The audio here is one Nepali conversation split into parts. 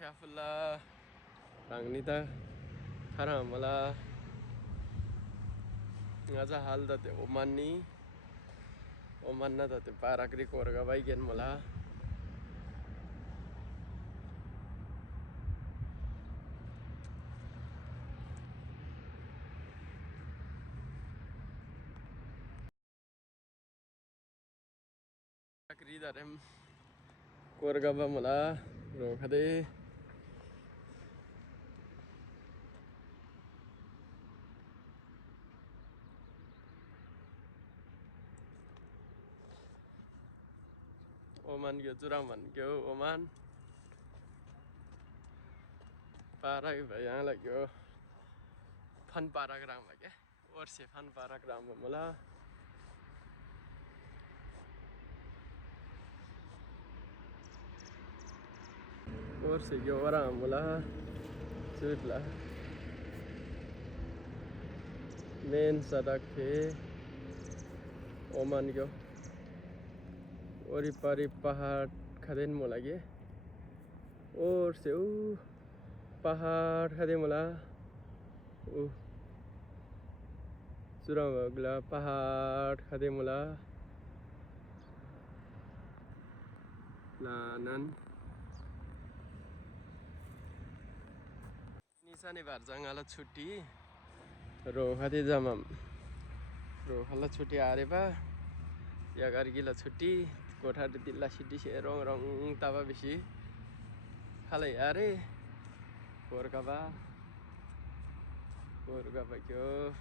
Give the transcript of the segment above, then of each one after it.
Fula Rangnita Karamala Ngaza Halda the Omani Omanna the Parakri Korga Baigen Mola Kridarem Korga Mola Rokade Oman gyo Turaman gyo Oman Parak Bayang like yo Fun paragram like or say fun paragram Mola or say yo Mola Chutla Main Sadak the Oman gyo Oripari Pahad Khaden Molage or say Pahad Khade Mola Suramagla Pahad Khade Mola Lanan Nisani Barzangala Chuti Rohati Zamam Rohala Chuti Areva Yagargila Chuti Kothar Dilla City Rong Rong Tava Bishi Halay Are Korgava Kyo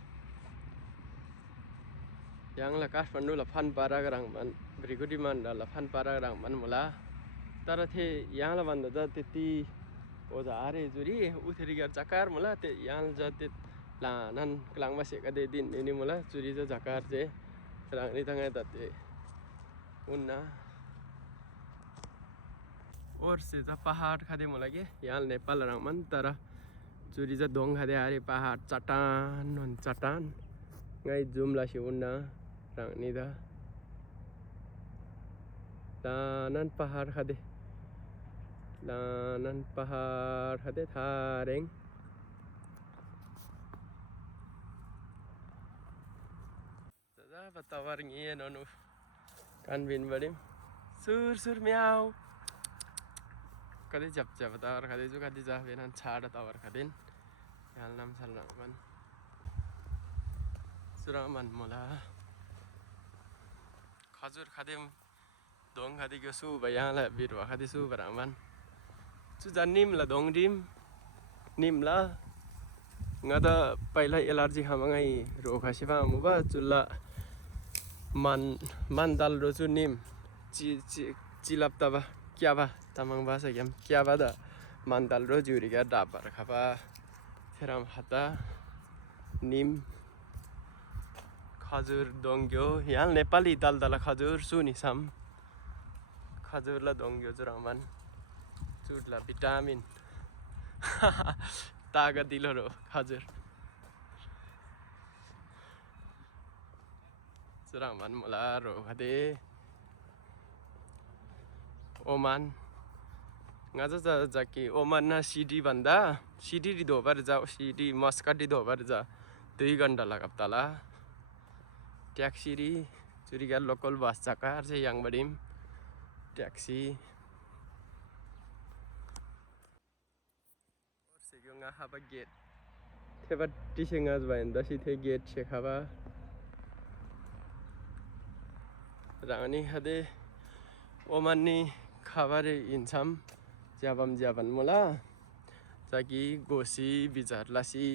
Yang la Kathmandu la Phan Paragrang man Brigudi Manda la Phan Paragrang man Mola तर थे यहाँ ला बंदा था तेती वो जा रहे जुरी उधरी कर जाकर मला ते यहाँ जाते लानन कलांग बसे का दे दिन ini मला जुरी जा जाकर जे कलांग नहीं तंगे ताते उन्ना और से जा पहाड़ खादे मला के यहाँ नेपाल रामन तर जुरी जा दोंग खादे आ रहे पहाड़ चट्टान ngay zoom la si उन्ना रंग नहीं था लानन पहाड़ खादे Lanan pahar hade thareng Sada batawar ngiye nonu kan bin badim sur meow kade jap batawar kade ju kade ja benan chhada tawar kadin yal nam sal man suraman mola khajur khadim dong khadi gyo su bayang la birwa khadi su baraman Chu jan nim la dong dim nim la ngada paila allergy hamangai ro khasiba muba chulla man dal ro chu nim chi lap ta ba kya ba tamang ba sa gam kya ba da man dal ro juri ga da bar khaba theram hata nim khajur dongyo yal nepali dal dala khajur suni sam khajur la dongyo juraman chutla vitamin taga diloro khajur juraman mola ro khade Oman ngaza jaki Oman na city banda city di dobar ja city Muscat di dobar ja 2 घंटा लागब तला टैक्सी री चुरी का लोकल बस चकार से yang बडिम टैक्सी और से गंगा हाबा गेट थेबा टिसेंगाज बायनदा सिथे गेट सेखाबा रानी हदे ओमाननि खाबारे इनसाम जाबान मोला जाकी गोसी बिजारलासी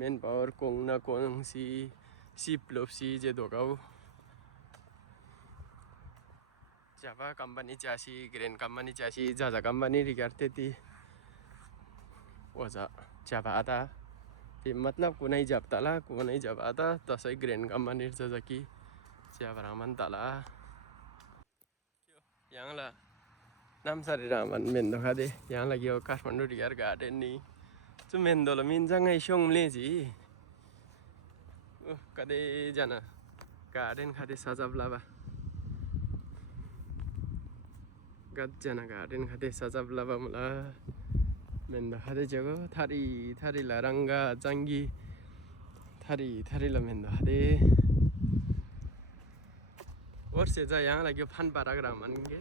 मेन पावर कोंगना कोंगसी सिप्लोपसी जे दोगाव जाबा कंपनी चासी ग्रेन कंपनी चासी जाजा कंपनी रिगारते ती वजा जाबा आता ते मतलब कुनै जाब तला कुनै जाब आता तसै ग्रेन कंपनी जाजा की जाबा रामन तला यहाँला नामसारी रामन मेन्दो खादे यहाँ लाग्यो काठमाडौँ रिगार गार्डन नि चु मेन्दोला मिन्जाङै सोङले जी कदे जाना गार्डन खादे सजाबलाबा गजना गार्डन खादे सजाबलाबा मला mendo hade jago thari thari la ranga jangi thari thari la mendo hade वर्षे चाहिँ यहाँ लाग्यो फान पाराग्रामन के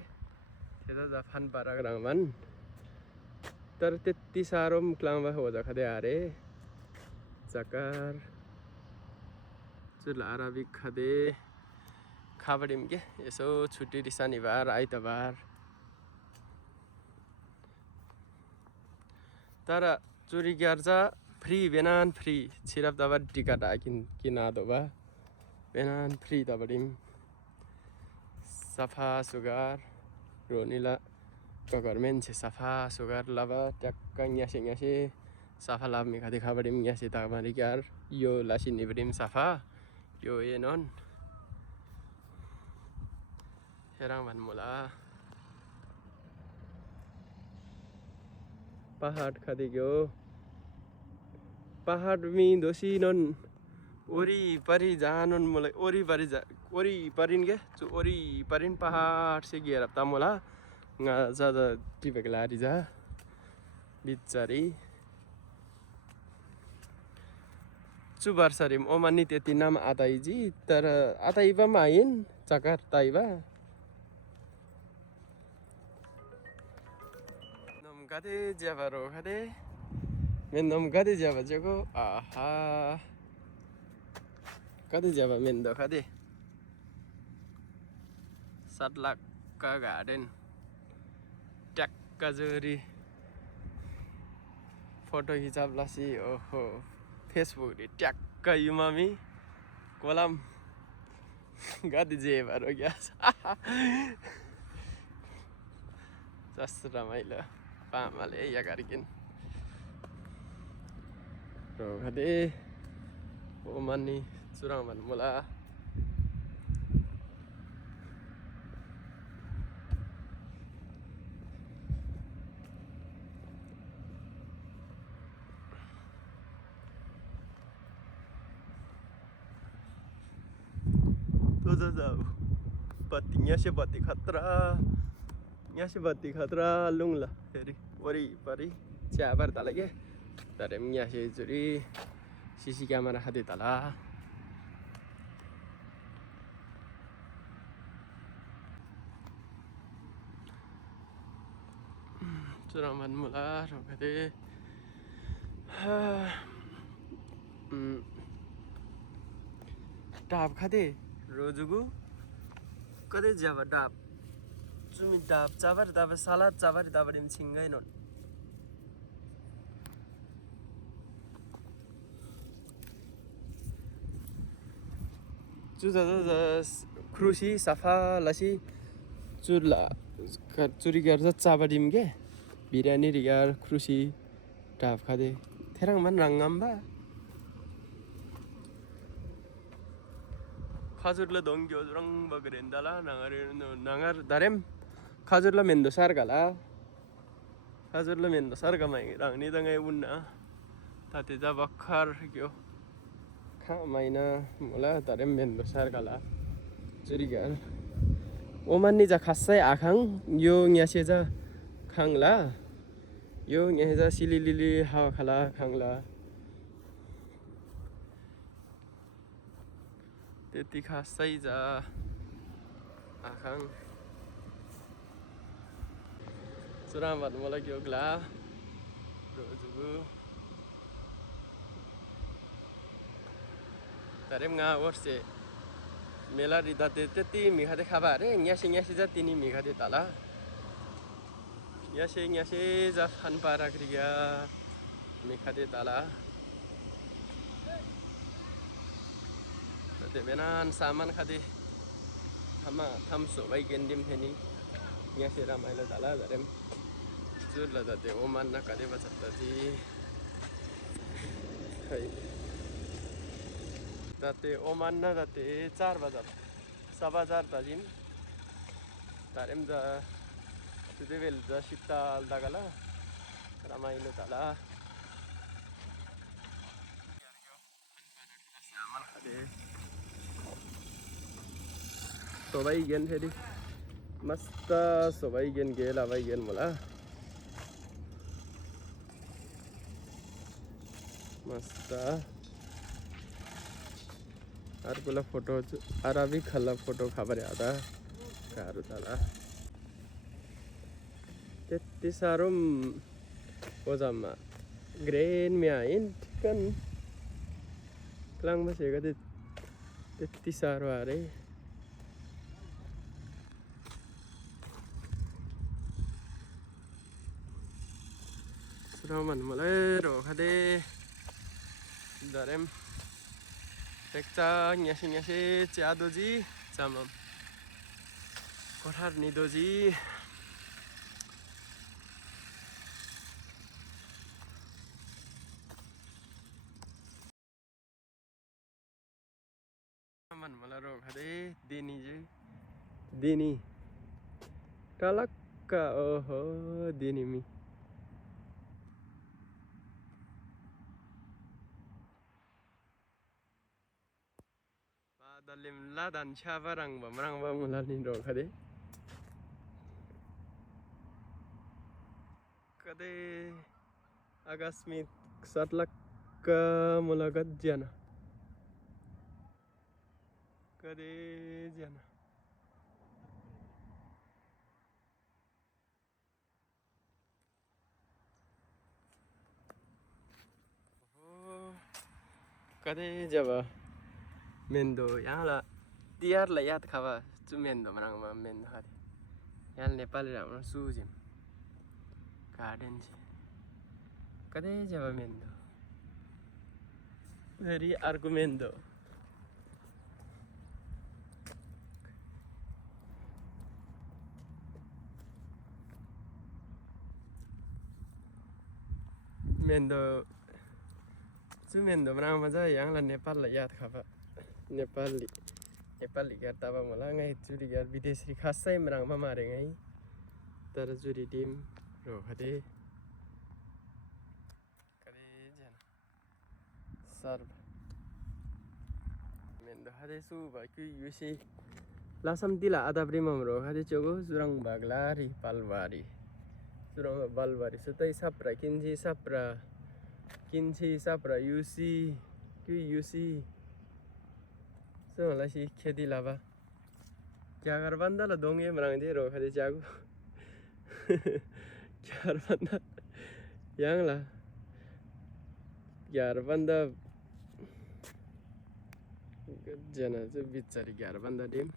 त्यता जा फान पाराग्रामन तर त्यति साह्रो पनि क्लाङबा हो जखदे आरे जकार चुला अरबिक खदे खाबडिम के यसो छुट्टी शनिबार आइतबार तर चुरी गर्जा फ्री बेनान फ्री छिराप दबा टिकट आकिन किना दोबा बेनान फ्री दबडिम सफा सुगार रोनीला गभर्नमेन्ट से सफा सुगार लबा ट्याक्क न्यासे सफा लाभ मिखादे खाबडिम न्यासे तामारी यार यो लासी निबडिम सफा यो एनन हेराङ भन्मुला पहाड खादे गयो पहाड मी दोसी नन ओरी परी जानुन मलाई ओरी परिन के ओरी परिन पहाड से गिर ता मोला जा टिपेक लारी जा बिचारी चुबार सरिम ओमानी त्यति नाम आताई जी तर आताइबा माइन चकार ताइबा नम गादे ज्याबारो खादे मेन नम गादे ज्याबा जको आहा गादे ज्याबा मेन द खादे 7 लाख का गार्डन ट्याक्क जोरी फोटो खिचाब्लासी ओहो फेसबुक रे ट्याक्क युमामी कोलम गादी जे भरो गया जस्तो रमाइलो पामाले या गरिकिन रो खदे ओ मन्नी चुराङ भन मुला तो जाओ बत्ती यहाँ से बत्ती खतरा लुंगला फेरि वरी परी च्याबर तला के तर यहाँ से चुरी सीसी क्यामेरा खादे तला चुरा मन मुला रोकदे टाप खादे रोजुगु कदे ज्याबा डाब चुमी डाब चाबर दाब सालाद चाबर दाबडिम छिंगै नन चुजा क्रुसी सफा लसी चुरला चुरी गर्छ चाबडिम के बिरयानी रिगार क्रुसी डाब खादे थेराङ मन रंगम्बा खजुरला दोंग्यो रंग बगरेंदाला नंगर दारेम खजुरला मेंदो सारगाला खजुरला मेंदो सारगामाई रंगनी दंगाई उन्ना ताते जा बखर गयो खामाइना मोला दारेम मेंदो सारगाला चुरिगार ओमान्नी जा खासै आखाङ यो न्यासे जा खाङला यो न्यासे जा सिलिलिली हावा खाला खाङला त्यति खासै जा आखाङ चुरा भन्नु मलाई के ग्ला रोजुगु तारेम गा वर्षे मेला रिदा त्यति मिखादे खाबा रे न्यासे जा तिनी मिखादे ताला न्यासे जा फान पारा क्रिया मिखादे ताला बेनान सामान खादे थम सोबाई गेंदिम थेनी यहाँ से रमाइलो ताला धरेम चुरला जाते ओमान ना कदे बचता जी जाते ओमान ना जाते 4 बजा 4:15 ताजिम तारेम जा तुझे वेल जा शीतल दागला रमाइलो ताला सामान खादे सोबाई गेन फेरि मस्त सोबाई गेन गेला भाई गेन मोला मस्त अर्कोला फोटो अरबिक खल्ला फोटो खबर आता गाह्रो तला त्यति साह्रो ओजाममा ग्रेन म्या इन ठिकन क्लाङ बसेको त्यति साह्रो अरे सुरामन मलाई रोखदे दरेम tekca nyasi cia doji sama kothar ni doji man malaro khade dini talakka oho dini mi dalim ladan chabarang bamrang bamulani ro khade kade agasmit satlakka mulagat jana kade jana oh kade jaba मेन्दो यहाँलाई तिहारलाई याद खावा चु मेन्दो मनाङमा मेन्दो खाले यहाँ नेपाली राम्रो सुजिम गार्डन छ कतै जब मेन्दो फेरि अर्को मेन्दो मेन्दो चु मेन्दो मनाङमा जा यहाँलाई नेपाललाई याद खावा नेपाली गार तब मलाई ngay चुरी गार विदेशी खासै मराङमा मारे ngay तर चुरी टिम रोखदे करे जन सर्व मेन्दो हदे सु बाकी युसी लासम तिला आधा प्रेमम रोखदे चोगो सुरङ बागलारी पालवारी सुरङ बालवारी सुतै साप्रा किन्ची साप्रा युसी Q युसी so la si khedi lava kyagar banda la dongye mrang de ro khade chagu kyagar banda yang la kyagar banda jana je bichari kyagar banda dim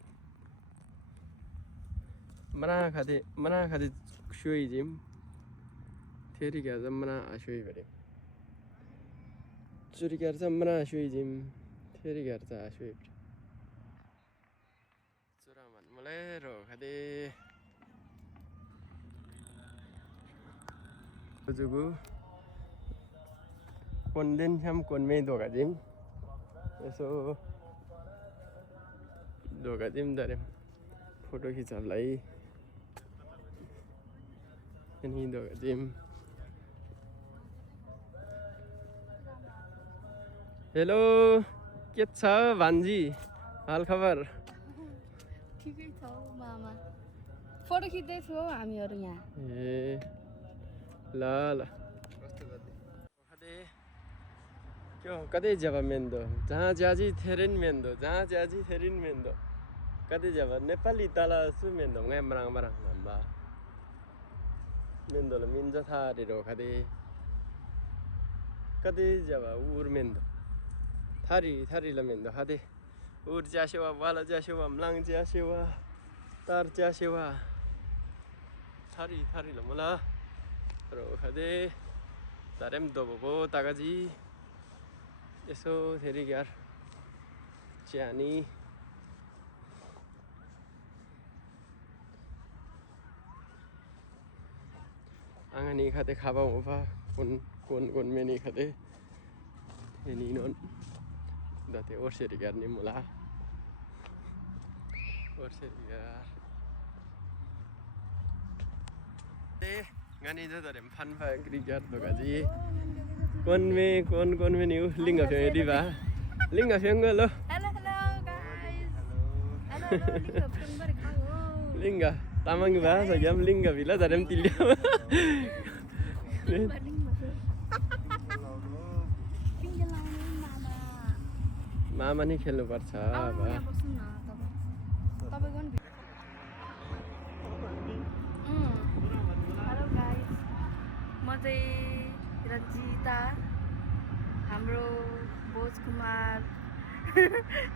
mana khade shui jim theri ga zamna ashui bare churi gar zamna ashui jim theri gar ta ashui Malero khade jugu konden ham konme doga jim eso doga jim dare photo khichab lai ani doga jim hello के छ भान्जी हाल खबर ठिकै छ मामा फोटो खिच्दै छु हामीहरु यहाँ ए ल ल कस्तो गर्दै खदे क्यों कतै जब मेन्दो जहाँ ज्याजी थेरिन मेन्दो कतै जब नेपाली तला सु मेन्दो ngai marang namba मेन्दो ल मिन्जा थारे रो खदे कतै जब उर मेन्दो थारी ल मेन्दो खदे उर ज्यासेवा वाला ज्यासेवा म्लाङ ज्यासेवा तार ज्यासेवा थारी ल मला रो खदे तारेम दोबो तागाजी यसो थेरी यार च्यानी आंगनी खाते खाबा उफा कोन मेनी खाते हेनी नोन दाते ओर्सेरी गर्ने मुला ओर्सेरी यार ए गानी ज दरेम फन फाग्री यार दोगाजी कोन में न्यू लिंग फेंगे दिबा लिंग फेंगे लो हेलो गाइस हेलो लिंग फेंगे खाओ लिंग तामाङ भाषा ग्याम लिंग भिला दरेम तिल्या मामा नि खेल्नुपर्छ अब यहाँ बस्नु न तपाईँको नि हेलो गाइस म चाहिँ रन्जिता हाम्रो भोज कुमार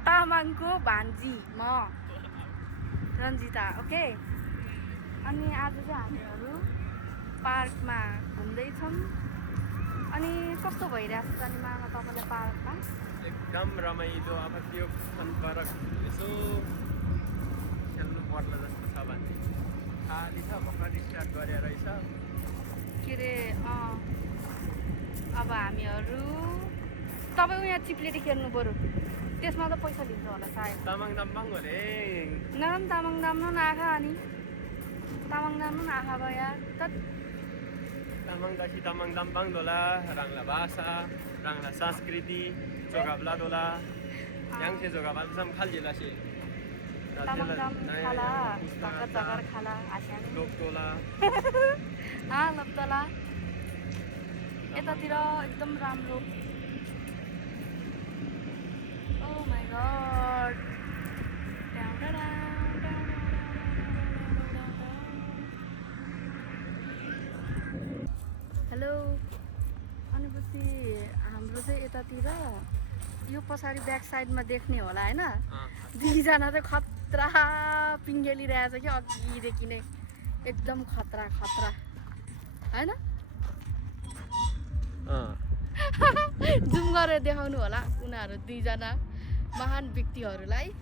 तामाङको भान्जी म रन्जिता ओके अनि आज चाहिँ हामीहरू पार्कमा घुम्दैछौँ अनि कस्तो भइरहेको छ अनि मामा तपाईँलाई पार्कमा एकदम रमाइलो अब त्यो फन पार्क यसो खेल्नु पर्ला जस्तो छ भने खाली छ भर्खर स्टार्ट गरे रहेछ के अरे अब हामीहरू तपाईँ यहाँ चिप्लेटी खेल्नु बरु त्यसमा त पैसा लिन्छ होला सायद तामाङ दाम्बाङ अरे नरम तामाङ दाम्नु नाखा अनि तामाङ दाम्नु नाखा भयो यार त तामाङ दासी तामाङ दाम्बाङ दोला राङ्ला भाषा राङ्ला संस्कृति जोगाब्ला दोला याङसे जोगाब्ला सम खालजिला से तामाङ दाम खाला चकर चकर खाला आस्यानी लोक दोला लप्तला यतातिर एकदम राम्रो ओ माई गॉड हेलो भनेपछि हाम्रो चाहिँ यतातिर यो पछाडि ब्याक साइडमा देख्ने होला होइन दुईजना चाहिँ खतरा पिङ्गेलिरहेछ कि अघिदेखि नै एकदम खतरा खतरा होइन जुम गरेर देखाउनु होला उनीहरू दुईजना महान व्यक्तिहरूलाई